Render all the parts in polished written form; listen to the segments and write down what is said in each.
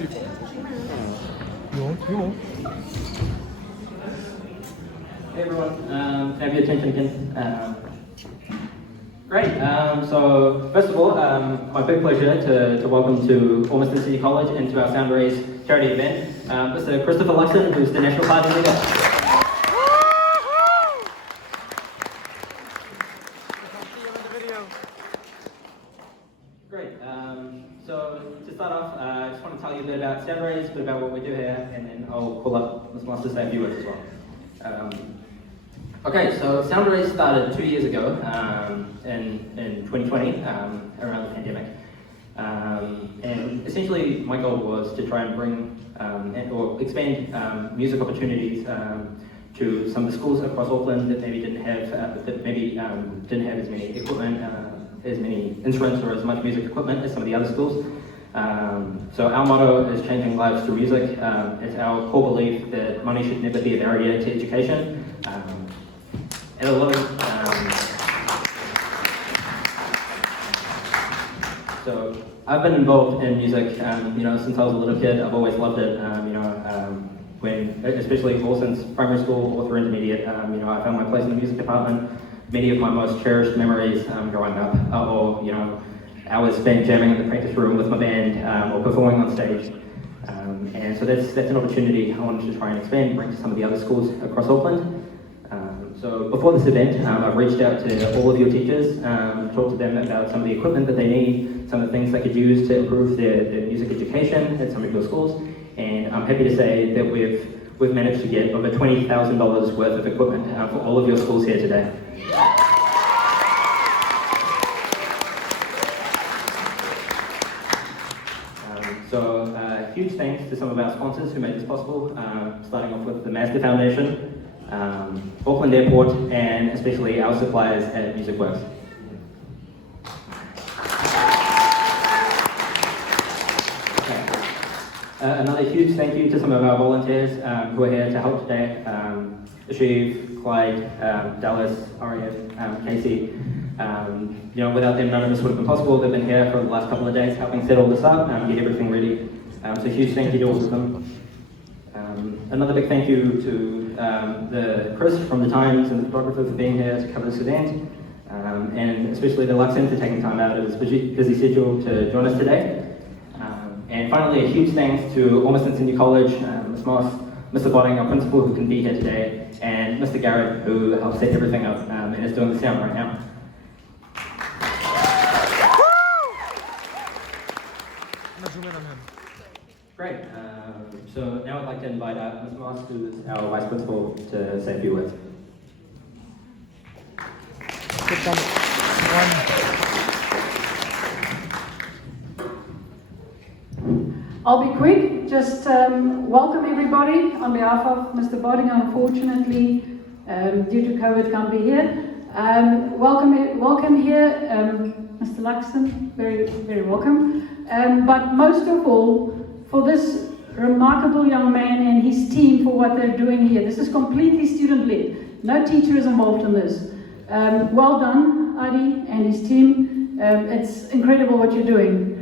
Hey everyone, have your attention again. Great, so first of all, my big pleasure to welcome to Ormiston City College and to our Soundraise charity event, Mr. Christopher Luxon, who's the National Party Leader. Great, so to start off, I just want to tell you a bit about Soundraise, a bit about what we do here, and then I'll call up Ms. Moss to say a few words as well. Okay, so Soundraise started 2 years ago in 2020, around the pandemic. And essentially my goal was to try and bring or expand music opportunities to some of the schools across Auckland that maybe didn't have didn't have as many equipment, as many instruments or as much music equipment as some of the other schools. So our motto is changing lives through music. It's our core belief that money should never be a barrier to education. And a lot of, so I've been involved in music, since I was a little kid. I've always loved it. Especially since primary school or through intermediate, I found my place in the music department. Many of my most cherished memories growing up, or hours spent jamming in the practice room with my band or performing on stage. And so that's an opportunity I wanted to try and expand, bring to some of the other schools across Auckland. So before this event, I've reached out to all of your teachers, talked to them about some of the equipment that they need, some of the things they could use to improve their music education at some of your schools. And I'm happy to say that we've managed to get over $20,000 worth of equipment for all of your schools here today. So huge thanks to some of our sponsors who made this possible, starting off with the Master Foundation, Auckland Airport, and especially our suppliers at Music Works. Okay. Another huge thank you to some of our volunteers who are here to help today. Ashiv, Clyde, Dallas, Arian, Casey. Without them, none of this would have been possible. They've been here for the last couple of days helping set all this up, get everything ready. So huge thank you to all of them. Another big thank you to the Chris from the Times and the photographer for being here to cover this event, and especially the Luxon for taking time out of his busy schedule to join us today. And finally, a huge thanks to Ormiston City College, Ms. Moss, Mr. Botting, our principal, who can be here today, and Mr. Garrett, who helped set everything up and is doing the sound right now. Great. So now I'd like to invite Ms. Moss, who is our Vice Principal, to say a few words. I'll be quick. Just welcome everybody on behalf of Mr. Bodding. Unfortunately, due to COVID, can't be here. Welcome here, Mr. Luxon. Very, very welcome. But most of all, for this remarkable young man and his team for what they're doing here. This is completely student-led. No teacher is involved in this. Well done, Adi and his team. It's incredible what you're doing.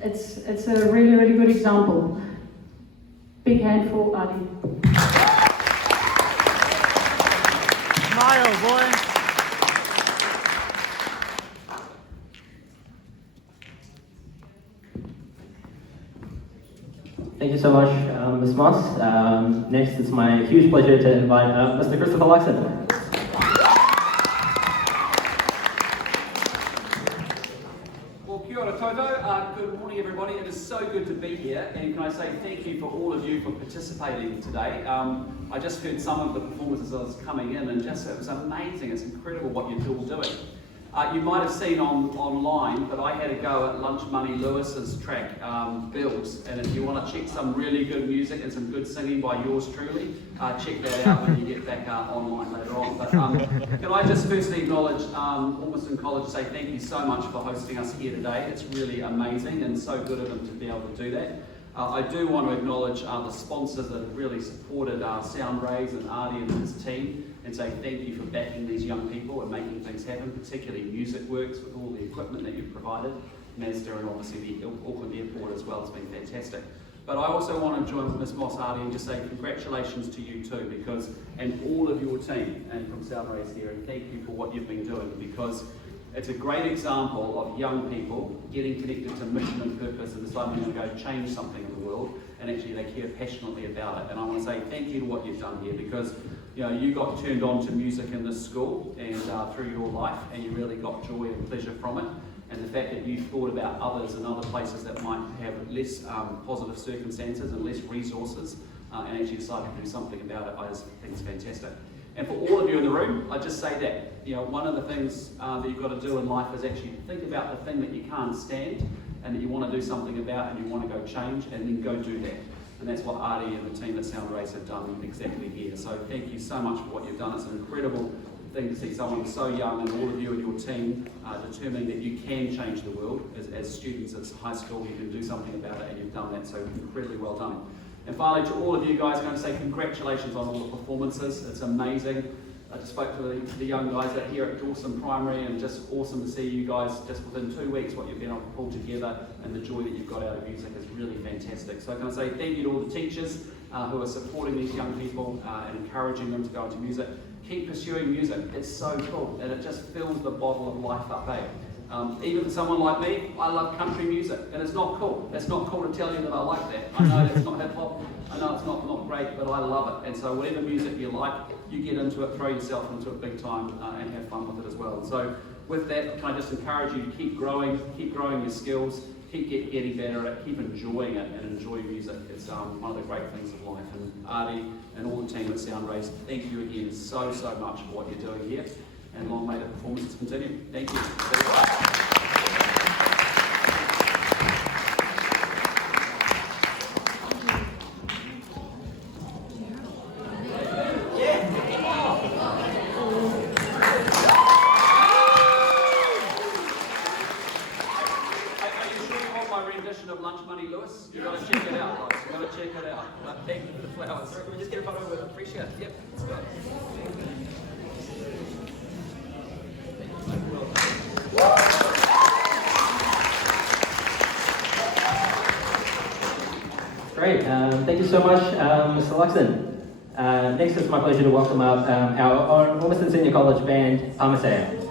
It's a really, really good example. Big hand for Adi. Smile, boy. Thank you so much, Ms. Moss. Next, it's my huge pleasure to invite Mr. Christopher Luxon. Well, kia ora toto. Good morning, everybody. It is so good to be here, and can I say thank you for all of you for participating today. I just heard some of the performances as I was coming in, and just it was amazing. It's incredible what you're all doing. You might have seen online, but I had a go at Lunch Money Lewis's track, Bills, and if you want to check some really good music and some good singing by yours truly, check that out when you get back online later on. But can I just firstly acknowledge Ormiston College, say thank you so much for hosting us here today. It's really amazing and so good of them to be able to do that. I do want to acknowledge the sponsors that have really supported Soundraise and Artie and his team, and say thank you for backing these young people and making things happen, particularly Music Works with all the equipment that you've provided. Mazda and obviously the Auckland Airport as well. It's been fantastic. But I also want to join with Ms Moss Hardy and just say congratulations to you too, because, and all of your team, and from Soundraise here, and thank you for what you've been doing, because it's a great example of young people getting connected to mission and purpose and deciding to go change something in the world, and actually they care passionately about it. And I want to say thank you to what you've done here, because you got turned on to music in this school and through your life, and you really got joy and pleasure from it. And the fact that you thought about others and other places that might have less positive circumstances and less resources, and actually decided to do something about it, I just think it's fantastic. And for all of you in the room, I just say that one of the things that you've got to do in life is actually think about the thing that you can't stand and that you want to do something about and you want to go change, and then go do that. And that's what Artie and the team at Soundraise have done exactly here. So thank you so much for what you've done. It's an incredible thing to see someone so young, and all of you and your team determining that you can change the world. As students at high school, you can do something about it, and you've done that, so incredibly well done. And finally, to all of you guys, I'm going to say congratulations on all the performances. It's amazing. I just spoke to the young guys out here at Dawson Primary, and just awesome to see you guys just within 2 weeks what you've been able to pull together, and the joy that you've got out of music is really fantastic. So I'm going to say thank you to all the teachers who are supporting these young people and encouraging them to go into music. Keep pursuing music. It's so cool, and it just fills the bottle of life up, eh? Even for someone like me, I love country music, and it's not cool. It's not cool to tell you that I like that. I know it's not hip hop. I know it's not great, but I love it. And so whatever music you like, you get into it, throw yourself into it big time, and have fun with it as well. And so with that, can I just encourage you to keep growing your skills, keep getting better at it, keep enjoying it, and enjoy music. It's one of the great things of life. And Artie and all the team at Soundraise, thank you again so much for what you're doing here, and long may the performances continue. Thank you. Of Lunch Money Lewis. You've got to check it out, guys. You've got to check it out. Thank you for the flowers. Can we just get a photo with it? Appreciate it. Yep, let's go. Great, thank you so much, Mr. Luxon. Next, it's my pleasure to welcome up our own Ormiston Senior College band, Parmesan.